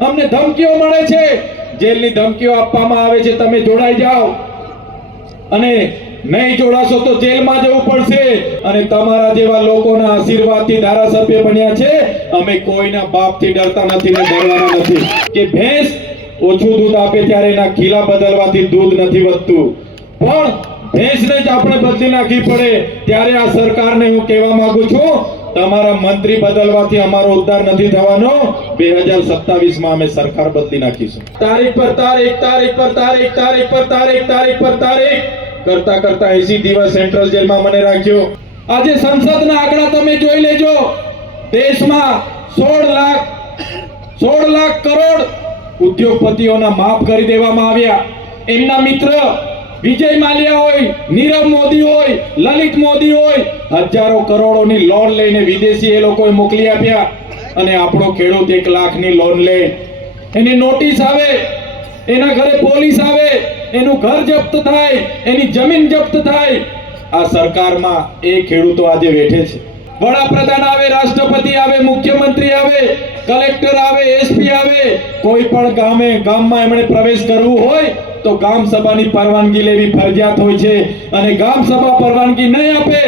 અમને ધમકીઓ મળે છે, જેલની ધમકીઓ આપવામાં આવે છે, તમે જોડાઈ જાઓ અને નહીં જોડાશો તો જેલમાં જવું પડશે. અને તમારા જેવા લોકોના આશીર્વાદથી ધારાસભ્ય બન્યા છે. અમે કોઈના બાપથી ડરતા નથી ને ડરવાના નથી. કે ભેંસ ઓછું દૂધ આપે ત્યારે એના ખીલા બદલવાથી દૂધ નથી વધતું, પણ ભેંસને જ આપણે બદલી નાખવી પડે. ત્યારે આ સરકારને હું કહેવા માંગુ છું, તમારા મંત્રી બદલવાથી અમારો ઉદ્ધાર નથી થવાનો. 2027 માં અમે સરકાર બદલી નાખીશું. તારીખ પર તારીખ, તારીખ પર તારીખ, તારીખ પર તારીખ, તારીખ પર તારીખ કરતા કરતા 80 દિવસ સેન્ટ્રલ જેલમાં મને રાખ્યો. આજે સંસદના આંકડા તમે જોઈ લેજો. દેશમાં 16 લાખ કરોડ ઉદ્યોગપતિઓના માફ કરી દેવામાં આવ્યા. એમના મિત્ર વિજય માલ્યા હોય, નીરવ મોદી હોય, લલિત મોદી હોય, હજારો કરોડોની લોન લઈને વિદેશી એ લોકોએ મોકલી આપ્યા. અને આપણો ખેડૂત 1 લાખની લોન લે, એની નોટિસ આવે, એના ઘરે પોલીસ આવે, એનું ઘર જપ્ત થાય, એની જમીન જપ્ત થાય. આ સરકારમાં એ ખેડૂતો આજે બેઠે છે. વડાપ્રધાન આવે, રાષ્ટ્રપતિ આવે, મુખ્યમંત્રી આવે, કલેક્ટર આવે, એસપી આવે, કોઈ પણ ગામમાં એમણે પ્રવેશ કરવું હોય તો ગામ સભાની પરવાનગી લેવી ફરજિયાત હોય છે. અને ગામ સભા પરવાનગી નહીં આપે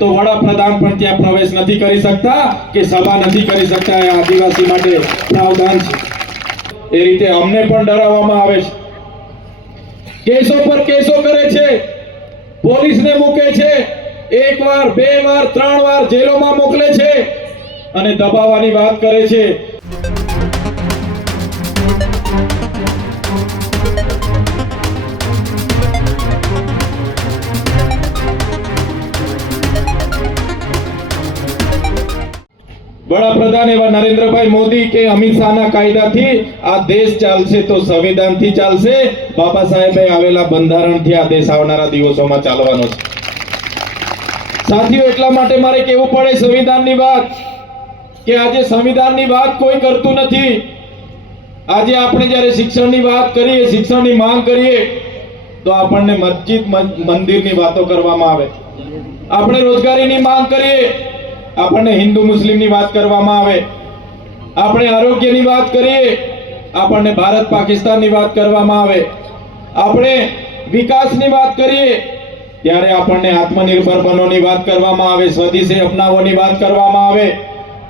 તો વડાપ્રધાન પણ ત્યાં પ્રવેશ નથી કરી શકતા કે સભા નથી કરી શકતા. એ આદિવાસી માટે પ્રાવધાન છે. એ રીતે અમને પણ ડરાવવામાં આવે છે. કેસો પર કેસો કરે છે, પોલીસને મૂકે છે, 1 વાર 2 વાર 3 વાર જેલોમાં મોકલે છે અને દબાવવાની વાત કરે છે. વડાપ્રધાન એવા નરેન્દ્રભાઈ મોદી કે અમિત શાહના કાયદાથી આ દેશ ચાલશે તો સંવિધાનથી ચાલશે. બાબા સાહેબે આવેલા બંધારણથી આ દેશ આવનારા દિવસોમાં ચાલવાનો છે. સાથીઓ, એટલા માટે મારે કહેવું પડે સંવિધાનની વાત, કે આજે સંવિધાનની વાત કોઈ કરતું નથી. આજે આપણે જ્યારે શિક્ષણની વાત કરીએ, શિક્ષણની માંગ કરીએ તો આપણને મસ્જિદ મંદિરની વાતો કરવામાં આવે. આપણે રોજગારીની માંગ કરીએ, આપણને હિન્દુ મુસ્લિમની વાત કરવામાં આવે. આપણે આરોગ્યની વાત કરીએ, આપણને ભારત પાકિસ્તાનની વાત કરવામાં આવે. આપણે વિકાસની વાત કરીએ ત્યારે આપણને આત્મનિર્ભર બનોની વાત કરવામાં આવે, સ્વદેશી અપનાવોની વાત કરવામાં આવે.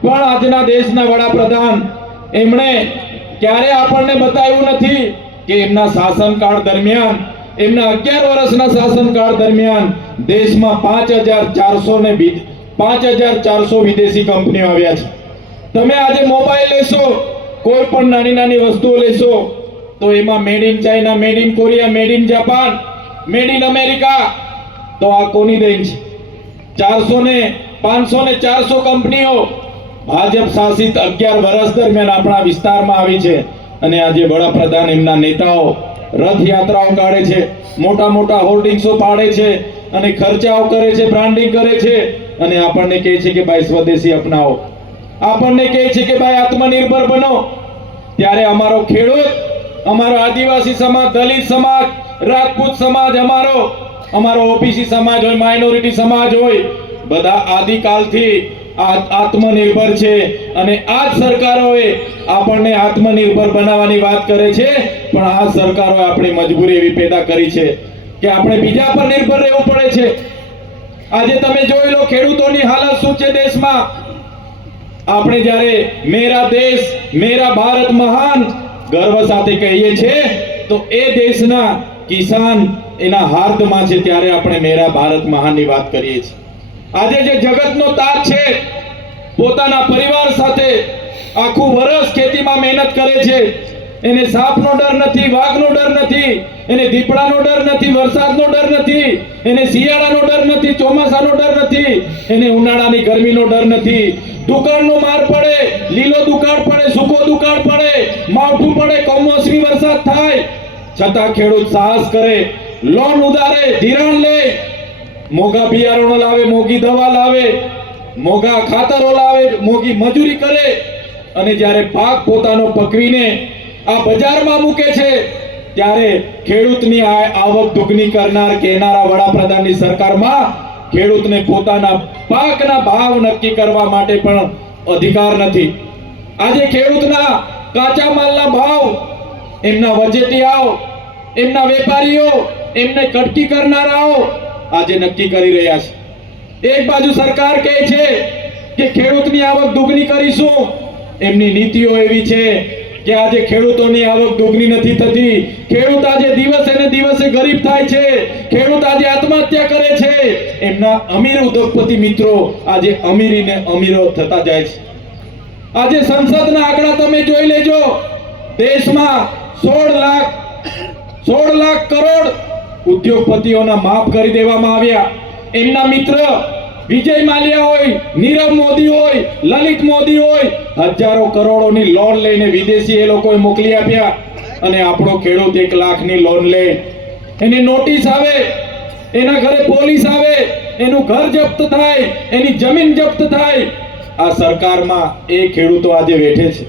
પણ આજના દેશના વડાપ્રધાન એમણે ક્યારે આપણને બતાવ્યું નથી કે એમના શાસનકાળ દરમિયાન, એમના 11 વર્ષના શાસનકાળ દરમિયાન દેશમાં 5400 વિદેશી કંપનીઓ આવ્યા છે. તમે આજે મોબાઈલ લેશો, કોઈ પણ નાની વસ્તુઓ લેશો તો એમાં made in China, made in Korea, made in Japan, made in America. તો આ કોની દેન છે? 500 ને 400 કંપનીઓ ભાજપ શાસિત 11 વર્ષ દરમિયાન આપણા વિસ્તારમાં આવી છે. અને આજે વડાપ્રધાન એમના નેતાઓ રથયાત્રાઓ કાઢે છે, મોટા હોર્ડિંગ્સો પાડે છે અને ખર્ચાઓ કરે છે, બ્રાન્ડિંગ કરે છે અને આપણને કહે છે કે ભાઈ સ્વદેશી અપનાવો, આપણને કહે છે કે ભાઈ આત્મનિર્ભર બનો. ત્યારે અમારો ખેડૂત, અમારો આદિવાસી સમાજ, દલિત સમાજ, રાજપૂત સમાજ, અમારો ઓબીસી સમાજ હોય, માઇનોરિટી સમાજ હોય, બધા આદિકાલથી આત્મનિર્ભર છે. અને આ સરકારોએ આપણને આત્મનિર્ભર બનાવવાની વાત કરે છે, પણ આ સરકારોએ આપણી મજબૂરી એવી પેદા કરી છે કે આપણે બીજા પર નિર્ભર રહેવું પડે છે. આજે તમે જોઈ લો ખેડૂતોની હાલત શું છે દેશમાં. આપણે જ્યારે મેરા દેશ મેરા ભારત મહાન ગર્વ સાથે કહીએ છીએ તો એ દેશના કિસાન એના હાર્દમાં છે ત્યારે આપણે મેરા ભારત મહાનની વાત કરીએ છીએ. આજે જે જગતનો તાજ છે, પોતાના પરિવાર સાથે આખું વર્ષ ખેતીમાં મહેનત કરે છે, એને સાપનો ડર નથી, વાઘનો ડર નથી, એને દીપડાનો ડર નથી, વરસાદનો ડર નથી, એને શિયાળાનો ડર નથી, ચોમાસાનો ડર નથી, એને ઉનાળાની ગરમીનો ડર નથી. દુકાળનો માર પડે, લીલો દુકાળ પડે, સૂકો દુકાળ પડે, માવઠું પડે, કમોસમી વરસાદ થાય, છતાં ખેડૂત સાહસ કરે, લોન ઉધારે, ધિરાણ લે, મોંઘા બિયારણો લાવે, મોંઘી દવા લાવે, મોંઘા ખાતરો લાવે, મોંઘી મજૂરી કરે અને જ્યારે પાક પોતાનો પકવીને આ બજારમાં મૂકે છે ત્યારે ખેડૂતની આવક દુગની કરનાર કહેનારા વડાપ્રધાનની સરકારમાં ખેડૂતને પોતાના પાકના ભાવ નક્કી કરવા માટે પણ અધિકાર નથી. આજે ખેડૂતના કાચા માલના ભાવ એમના વચેટિયાઓ, એમના વેપારીઓ, એમને કટકી કરનારાઓ આજે નક્કી કરી રહ્યા છે। એક બાજુ સરકાર કહે છે કે ખેડૂતની આવક દુગની કરીશું, એમની નીતિઓ એવી છે કે આજે ખેડૂતોની આવક દુગની નથી થતી, ખેડૂત આજે દિવસે ને દિવસે ગરીબ થાય છે, ખેડૂત આજે આત્મહત્યા કરે છે, એમના અમીર ઉદ્યોગપતિ મિત્રો આજે અમીરીને અમીરો થતા જાય છે। આજે સંસદના આંકડા તમે જોઈ લેજો, દેશમાં 16 લાખ કરોડ ઉદ્યોગપતિઓના માફ કરી દેવામાં આવ્યા। એમના મિત્ર વિજય માલ્યા હોય, નીરવ મોદી હોય, લલિત મોદી હોય, હજારો કરોડોની લોન લઈને વિદેશી એ લોકોએ મોકલી આપ્યા, અને આપણો ખેડૂત 1 લાખની લોન લે, એની નોટિસ આવે, એના ઘરે પોલીસ આવે, એનું ઘર જપ્ત થાય, એની જમીન જપ્ત થાય। આ સરકારમાં એ ખેડૂતો આજે બેઠે છે।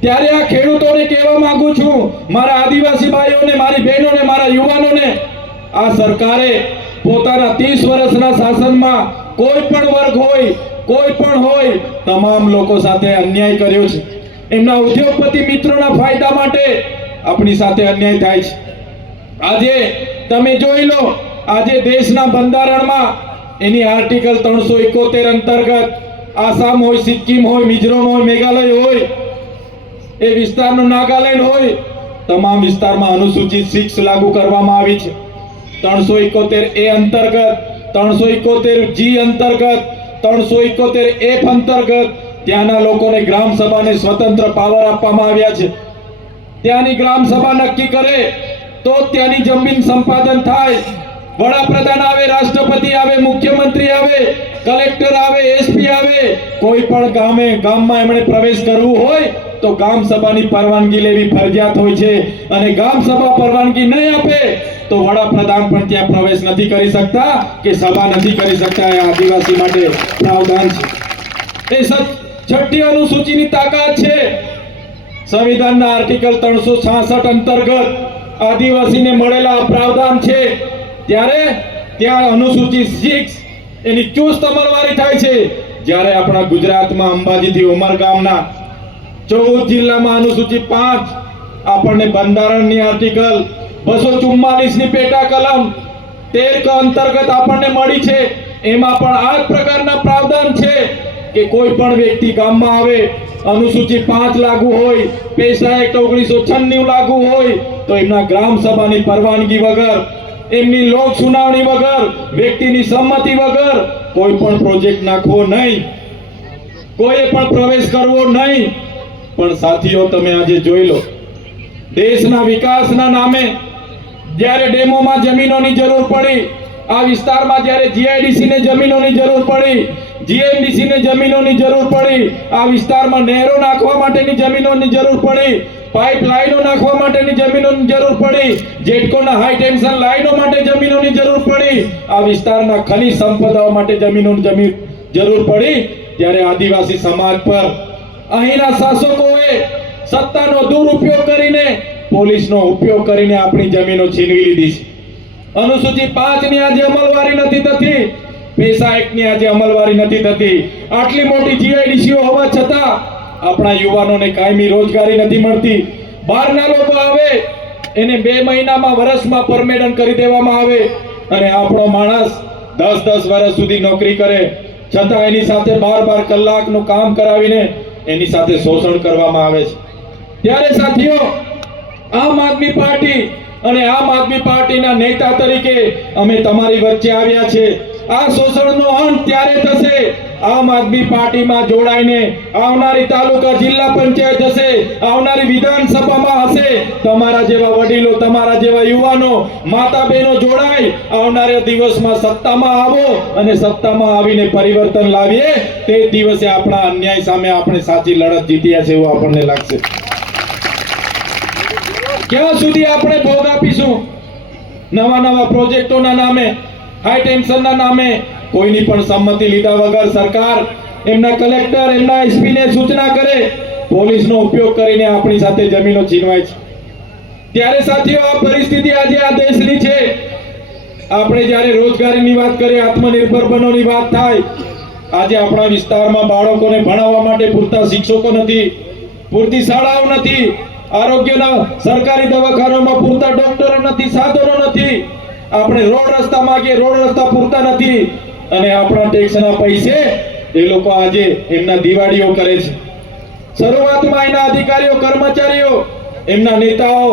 ત્યારે આ ખેડૂતોને કહેવા માંગુ છું, મારા આદિવાસી ભાઈઓને, મારી બહેનોને, મારા યુવાનોને, આ સરકારે પોતાના 30 વર્ષના શાસનમાં કોઈ પણ વર્ગ હોય, કોઈ પણ હોય, તમામ લોકો સાથે અન્યાય કર્યો છે। એમના ઉદ્યોગપતિ મિત્રોના ફાયદા માટે આપણી સાથે અન્યાય થાય છે। આજે તમે જોઈ લો, આજે દેશના બંધારણમાં એની આર્ટિકલ 371 અંતર્ગત આસામ હોય, સિક્કિમ હોય, મિઝોરમ હોય, મેઘાલય હોય, એ વિસ્તારનું નાગાલેન્ડ હોય, તમામ વિસ્તારમાં અનુસૂચિત 6 લાગુ કરવામાં આવી છે। 371 એ અંતર્ગત, 371 જી અંતર્ગત, 371 એફ અંતર્ગત ત્યાંના લોકોને ગ્રામ સભાને સ્વતંત્ર પાવર આપવામાં આવ્યા છે। ત્યાંની ગ્રામ સભા નક્કી કરે તો ત્યાંની જમીન સંપાદન થાય। વડાપ્રધાન આવે, રાષ્ટ્રપતિ આવે, મુખ્યમંત્રી આવે, કલેક્ટર આવે, એસપી આવે, કોઈ પણ ગામમાં એમણે પ્રવેશ કરવું હોય તો ગામ સભાની પરવાનગી લેવી ફરજિયાત હોય છે, અને ગામ સભા પરવાનગી નહીં આપે તો વડાપ્રધાન પણ ત્યાં પ્રવેશ નથી કરી શકતા કે સભા નથી કરી શકતા। એ આદિવાસી માટે પ્રાવધાન છે। એ 6ઠ્ઠી અનુસૂચિની તાકાત છે। સંવિધાનના આર્ટિકલ 366 અંતર્ગત આદિવાસીને મળેલા પ્રાવધાન છે, ત્યારે ત્યાં અનુસૂચિત 6 એની ચુસ્ત અમલવારી થાય છે। જ્યારે આપણા ગુજરાતમાં અંબાજીથી ઉમરગામના 14 જિલ્લામાં અનુસૂચિત 5 આપણને બંધારણની આર્ટિકલ 244 ની પેટા કલમ 13 અંતર્ગત આપણને મળી છે। એમાં પણ આ જ પ્રકારના પ્રાવધાન છે કે કોઈ પણ વ્યક્તિ ગામમાં આવે, અનુસૂચિત 5 લાગુ હોય, પેશા એક્ટ 1996 લાગુ હોય, તો એમના ગ્રામ સભાની પરવાનગી વગર, એમની લોક સુનાવણી વગર, વ્યક્તિની સંમતિ વગર કોઈ પણ પ્રોજેક્ટ નાખવો નહીં, કોઈએ પણ પ્રવેશ કરવો નહીં। પણ સાથીઓ, તમે આજે જોઈ લો, દેશના વિકાસના નામે જ્યારે ડેમોમાં જમીનોની જરૂર પડી, આ વિસ્તારમાં જ્યારે જીઆઈડીસી ને જમીનોની જરૂર પડી, જીએમડીસી ને જમીનોની જરૂર પડી, આ વિસ્તારમાં નહેરો નાખવા માટેની જમીનોની જરૂર પડી, પાઇપલાઇનો નાખવા માટેની જમીનોની જરૂર પડી, જેટકોના હાઈ ટેન્શન લાઈનો માટે જમીનોની જરૂર પડી, આ વિસ્તારના ખનિજ સંપદાઓ માટે જમીનોની જરૂર પડી, ત્યારે આદિવાસી સમાજ પર અહીંના શાસકોએ સત્તાનો દુરુપયોગ કરીને, પોલીસનો ઉપયોગ કરીને આપણી જમીનો છીનવી લીધી છે। અનુસૂચિત 5 ની આજે અમલવારી નથી થતી, પેશા એક્ટ ની આજે અમલવારી નથી થતી। આટલી મોટી જીઆઈડીસીઓ હોવા છતાં આપણા યુવાનોને કાયમી રોજગારી નથી મળતી। બહારના લોકો આવે, એને 2 મહિનામાં, વર્ષમાં પરમેનન્ટ કરી દેવામાં આવે, અને આપણો માણસ 10 વર્ષ સુધી નોકરી કરે છતાં એની સાથે 12 કલાકનું કામ કરાવીને એની સાથે શોષણ કરવામાં આવે છે। ત્યારે સાથીઓ, આમ આદમી પાર્ટી અને આમ આદમી પાર્ટીના નેતા તરીકે અમે તમારી વચ્ચે આવ્યા છે। આ શોષણનો અંત ત્યારે થશે આમ આદમી પાર્ટીમાં જોડાઈને આવનારી તાલુકા જિલ્લા પંચાયત હશે, આવનારી વિધાનસભામાં હશે, તમારા જેવા વડીલો, તમારા જેવા યુવાનો, માતા બહેનો જોડાય, આવનારા દિવસમાં સત્તામાં આવો અને સત્તામાં આવીને પરિવર્તન લાવીએ। તે દિવસે આપણા અન્યાય સામે આપણે સાચી લડત જીત્યા છે એવું આપણને લાગશે। ક્યાં સુધી આપણે ભોગ આપીશું? નવા પ્રોજેક્ટોના નામે, હાઈ ટેન્શનના નામે, કોઈની પણ સંમતિ લીધા વગર સરકાર, એમના કલેક્ટર, એમના એસપી ને સૂચના કરે, પોલીસનો ઉપયોગ કરીને આપણી સાથે જમીનો છીનવાય છે। ત્યારે સાથીઓ, આ પરિસ્થિતિ આજે આ દેશની છે। આપણે જ્યારે રોજગારીની વાત કરીએ, આત્મનિર્ભર બનોની વાત થાય, આજે આપણા વિસ્તારમાં બાળકોને ભણાવવા માટે પૂરતા શિક્ષકો નથી, પૂરતી શાળાઓ નથી, આરોગ્યના સરકારી દવાખાનામાં પૂરતા ડોક્ટરો નથી, સાધનો નથી, આપણે રોડ રસ્તા માંગીએ, રોડ રસ્તા પૂરતા નથી, અને આપણા ટેક્સના પૈસે એ લોકો આજે એમના દિવાળીઓ કરે છે. શરૂઆતમાં એના અધિકારીઓ, કર્મચારીઓ, એમના નેતાઓ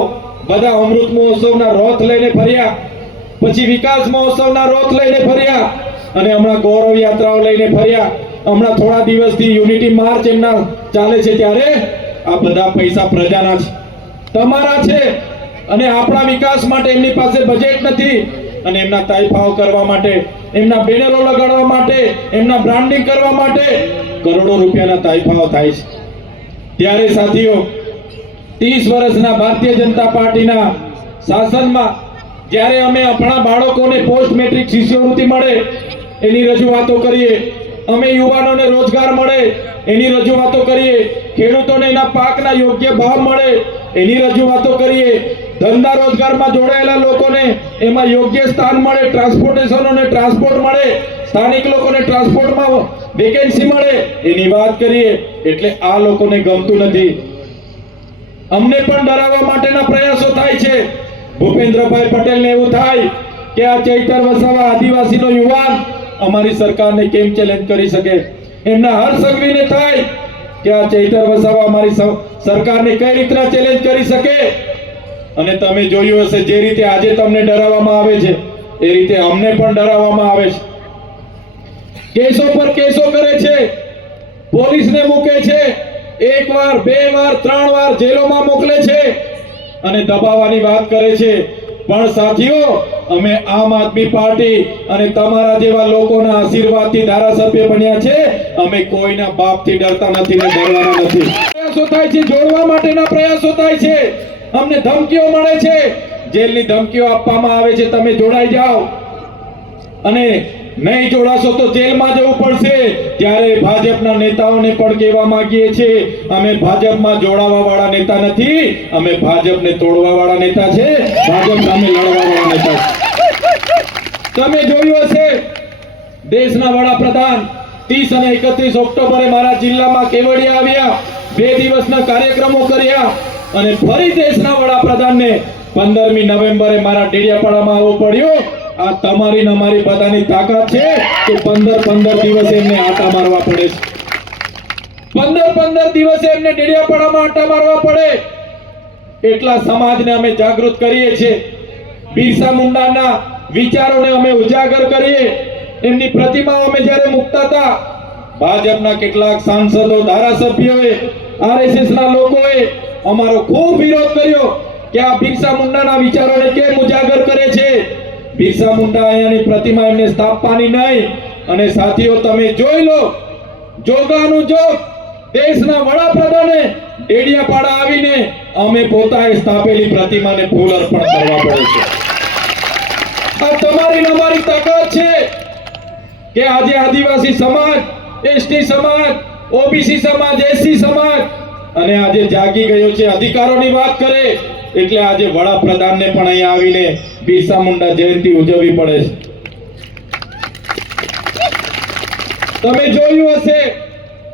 બધા અમૃત મહોત્સવના રથ લઈને ફર્યા, પછી વિકાસ મહોત્સવના રથ લઈને ફર્યા, અને હમણાં ગૌરવ યાત્રાઓ લઈને ફર્યા. હમણાં થોડા દિવસથી યુનિટી માર્ચ એમના ચાલે છે, ત્યારે આ બધા પૈસા પ્રજાના છે, તમારા છે, અને આપણા વિકાસ માટે એમની પાસે બજેટ નથી, અને એમના તાઇફાઓ કરવા માટે, એમના બેનરો લગાડવા માટે, એમના બ્રાન્ડિંગ કરવા માટે કરોડો રૂપિયાના તાઇફાઓ થાય છે. ત્યારે સાથીઓ, 30 વર્ષના ભારતીય જનતા પાર્ટીના શાસનમાં જ્યારે અમે આપણા બાળકોને પોસ્ટ મેટ્રિક શિષ્યવૃત્તિ મળે એની રજૂઆતો કરીએ, અમે યુવાનોને રોજગાર મળે એની રજૂઆતો કરીએ, ખેડૂતોને એના પાકના યોગ્ય ભાવ મળે એની રજૂઆતો કરીએ, ધંધા રોજગારમાં જોડાયેલા લોકોને એમાં યોગ્ય સ્થાન મળે, ટ્રાન્સપોર્ટેશનોને ટ્રાન્સપોર્ટ મળે, સ્થાનિક લોકોને ટ્રાન્સપોર્ટમાં વેકેન્સી મળે એની વાત કરીએ. એટલે આ લોકોને ગમતું નથી. અમને પણ ડરાવવા માટેના પ્રયાસો થાય છે. ભૂપેન્દ્રભાઈ પટેલને એવું થાય કે આ ચૈતર વસાવા આદિવાસીનો યુવાન અમારી સરકારને કેમ ચેલેન્જ કરી શકે. એમના હર સંઘવીને થાય કે આ ચૈતર વસાવા અમારી સરકારને કઈ રીતના ચેલેન્જ કરી શકે. અને તમે જોયું હશે, જે રીતે આજે તમને ડરાવવામાં આવે છે એ રીતે અમને પણ ડરાવવામાં આવે છે. કેસો પર કેસો કરે છે, પોલીસને મૂકે છે, એક વાર, બે વાર, 3 વાર જેલોમાં મોકલે છે, અને દબાવવાની વાત કરે છે. પણ સાથીઓ, અમે આમ આદમી પાર્ટી અને તમારા જેવા લોકોના આશીર્વાદથી ધારાસભ્ય બન્યા છે. અમે કોઈના બાપથી ડરતા નથી ને ડરવાના નથી. પ્રયાસો થાય છે, જોડવા માટેના પ્રયાસો થાય છે. અમને ધમકીઓ મળે છે, જેલની ધમકીઓ આપવામાં આવે છે, તમે જોડાઈ જાઓ, અને નહીં જોડાશો તો જેલમાં જવું પડશે. ત્યારે ભાજપના નેતાઓને પણ કહેવા માંગીએ છીએ, અમે ભાજપમાં જોડાવા વાળા નેતા નથી, અમે ભાજપને તોડવા વાળા નેતા છે, ભાજપ સામે લડવા વાળા નેતા છે. તમે જોયું હશે, દેશના વડાપ્રધાન 30 અને 31 ઓક્ટોબરે મારા જિલ્લામાં કેવડિયા આવ્યા, 2 દિવસના કાર્યક્રમો કર્યા, અને ફરી દેશના વડાપ્રધાનને 15મી નવેમ્બરે મારા ડેડિયાપાડામાં આવવું પડ્યું. આ તમારી ને અમારી બધાની તાકાત છે કે 15 દિવસે એમને આટા મારવા પડે છે. 15 દિવસે એમને ડેડિયાપાડામાં આટા મારવા પડે. એટલા સમાજને અમે જાગૃત કરીએ છીએ. બિરસા મુંડાના વિચારોને અમે ઉજાગર કરીએ. એમની પ્રતિમાઓ અમે જ્યારે મૂકતા હતા, ભાજપના કેટલાક સાંસદો, ધારાસભ્યોએ, આરએસએસના લોકોએ અમારો ખૂબ વિરોધ કર્યો કે આ બિરસા મુંડાના વિચારોને કેમ ઉજાગર કરે છે. બિરસા મુંડા અહીંયાની પ્રતિમા એમને સ્થાપવાની નહીં. અને સાથીઓ, તમે જોઈ લો, જોગાનું જોગ દેશના વડાપ્રધાને ડેડિયાપાડા આવીને અમે પોતાએ સ્થાપેલી પ્રતિમાને ફૂલ અર્પણ કરવા પડે છે. આ તમારી ને અમારી તાકાત છે કે આજે આદિવાસી સમાજ, એસટી સમાજ, ઓબીસી સમાજ, એસસી સમાજ અને આજે જાગી ગયો છે, અધિકારોની વાત કરે. એટલે આજે વડાપ્રધાનને પણ અહીંયા આવીને બિરસા મુંડા જયંતિ ઉજવવી પડે છે. તમે જોયું હશે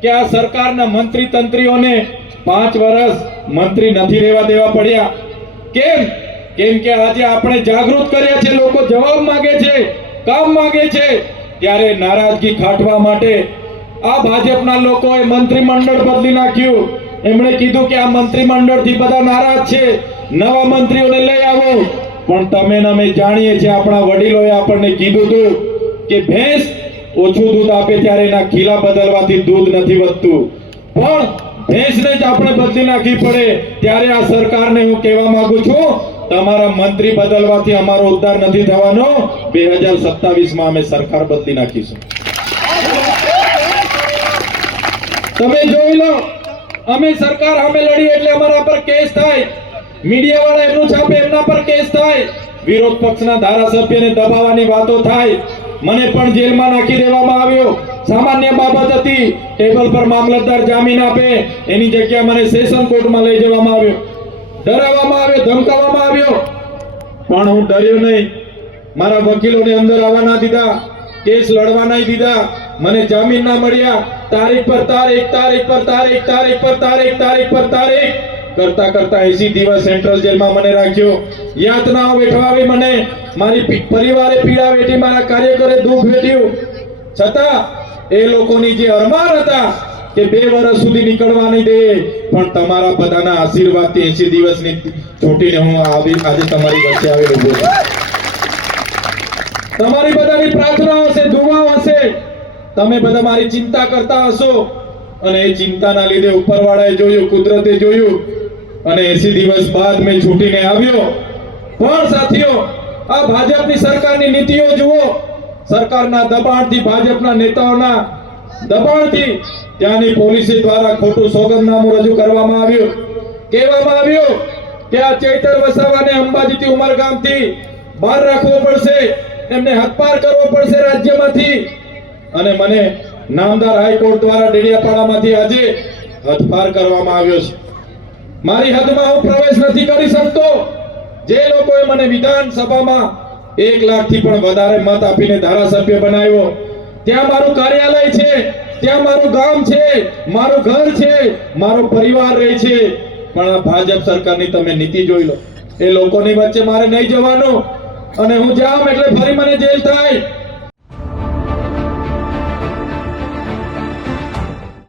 કે આ સરકારના મંત્રી તંત્રીઓને 5 વર્ષ મંત્રી નથી રહેવા દેવા પડ્યા. કેમ? કેમ કે આજે આપણે જાગૃત કર્યા છે, લોકો જવાબ માંગે છે, કામ માંગે છે. ત્યારે નારાજગી ખાટવા માટે આ ભાજપના લોકોએ મંત્રીમંડળ બદલી નાખ્યું. એમણે કીધું કે આ મંત્રીમંડળથી બધા નારાજ છે, નવા મંત્રીઓને લઈ આવો. પણ તમે ને અમે જાણીએ છીએ, આપણા વડીલોએ આપણને કીધું હતું કે ભેંસ ઓછું દૂધ આપે ત્યારે એના ખીલા બદલવાથી દૂધ નથી વધતું, પણ ભેંસને જ આપણે બદલી નાખવી પડે. ત્યારે આ સરકારને હું કહેવા માંગુ છું, તમારા મંત્રી બદલવાથી અમારો ઉદ્ધાર નથી થવાનો. 2027માં અમે સરકાર બદલી નાખીશું. તમે જોઈ લો, અમે સરકાર સામે લડી એટલે અમારા પર કેસ થાય, મીડિયા વાળા એમનું છાપે એમના પર કેસ થાય, વિરોધ પક્ષના ધારાસભ્યને દબાવવાની વાતો થાય. મને પણ જેલમાં નાખી દેવામાં આવ્યો. સામાન્ય બાબત હતી, ટેબલ પર મામલતદાર જામીન આપે, એની જગ્યાએ મને સેશન કોર્ટમાં લઈ જવામાં આવ્યો, ડરાવવામાં આવ્યો, ધમકાવવામાં આવ્યો. પણ હું ડર્યો નહીં. મારા વકીલોને અંદર આવવા ના દીધા, કેસ લડવા નહીં દીધા, મને જામીન ના મળ્યા, તારીખ પર તારીખ, તારીખ પર તારીખ, તારીખ પર તારીખ, તારીખ પર તારીખ કરતા કરતા 80 દિવસ સેન્ટ્રલ જેલમાં મને રાખ્યો, યાતનાઓ વેઠવાવી મને, મારી પરિવારે પીડા વેઠી, મારા કાર્યકરે દુઃખ વેઠ્યું, છતાં એ લોકોની જે અરમાન હતા કે 2 વર્ષ સુધી નીકળવા નહીં દે, પણ તમારા બધાના આશીર્વાદથી 80 દિવસની છૂટીને હું આજે તમારી વચ્ચે આવી રહ્યો છું. તમારી બધાની પ્રાર્થનાઓ હશે, દુઆઓ હશે, તમે બધા મારી ચિંતા કરતા હશો, અને એ ચિંતાના લીધે ઉપરવાળાએ જોયું, કુદરતે જોયું, અને 80 દિવસ બાદ મેં છૂટીને આવ્યો. પણ સાથીઓ, આ ભાજપની સરકારની નીતિઓ જુઓ, સરકારના દબાણથી, ભાજપના નેતાઓના દબાણથી ત્યાંની પોલીસ દ્વારા ખોટું સોગંદનામું રજૂ કરવામાં આવ્યું. કહેવામાં આવ્યું કે આ ચૈતર વસાવાને અંબાજીથી ઉમરગામથી બહાર રાખવો પડશે, એમને હદપાર કરવો પડશે રાજ્યમાંથી, અને મને નામદાર હાઈકોર્ટ દ્વારા ડેડિયાપાડામાંથી આજે હદપાર કરવામાં આવ્યો છે. મારી હદમાં હું પ્રવેશ નથી કરી શકતો. જે લોકોએ મને વિધાનસભામાં 1 લાખથી પણ વધારે મત આપીને ધારાસભ્ય બનાવ્યો, ત્યાં મારું કાર્યાલય છે, ત્યાં મારું ગામ છે, મારું ઘર છે, મારો પરિવાર રહે છે, પણ આ ભાજપ સરકારની તમે નીતિ જોઈ લો. એ લોકોની વચ્ચે મારે નહીં જવાનું, અને હું જાઉં એટલે ફરી મને જેલ થાય.